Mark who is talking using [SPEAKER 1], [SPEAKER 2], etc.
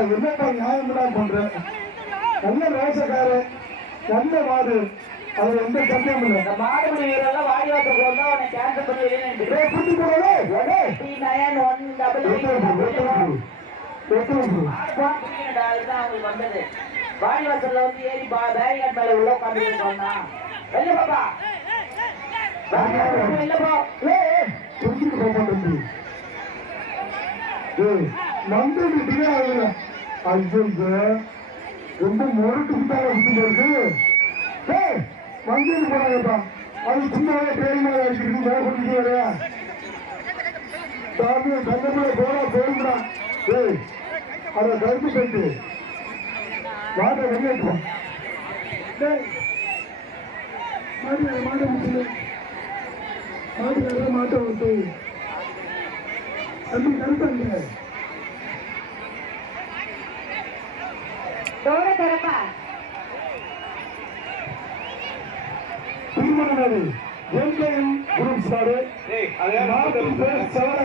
[SPEAKER 1] ஏப்பா என்னப்பா நியாயம்னா பண்ற நல்ல ரோசக்காரு? நல்ல மாடு? அது எந்த சந்தேகம் இல்லை.
[SPEAKER 2] இந்த மாடுபிடி வீரர்லாம் வாடி வாசல் வந்தா அவனை கேன்சல் பண்ணி வெளியே நின்று
[SPEAKER 1] ஏய், குட்டி போடலே எடே
[SPEAKER 2] த்ரீ நயன் ஒன் டபுள்
[SPEAKER 1] எட்டு எட்டு எட்டு எட்டு
[SPEAKER 2] இதுதான் அவங்களுக்கு வந்தது வாடி வாசல்ல வந்து ஏறி பா- பேரிகார்ட் மேல உள்ள உட்காந்து சொன்னா வெளில பாப்பா வெளில போ
[SPEAKER 1] ஏய் குடிச்சிட்டு போக மாட்டேன் ஏய் நந்து விட்டுவே ஆகுல ஐயோ ரொம்ப முரட்டு விட்டாங்க விட்டு இருக்கு ஏய் மஞ்சள் போனாங்கப்பா அது சும்மாவே பேரு மேல அடிச்சிருக்கு மேல கொண்டு வரையா சாமி தங்கமலை போனா போயிருந்தா ஏய் அதை கருத்து போயிட்டு மாட்டை வெளியேற்றுவோம் டேய் மாட்டை விட்டு மாடு வேற மாட்டை விட்டு தம்பி கருத்தாங்க
[SPEAKER 3] தோட தரப்பா.
[SPEAKER 1] திருமணநாடு எங்கேயும் குரூப் சாரு நாட்டின் பேர் திருமண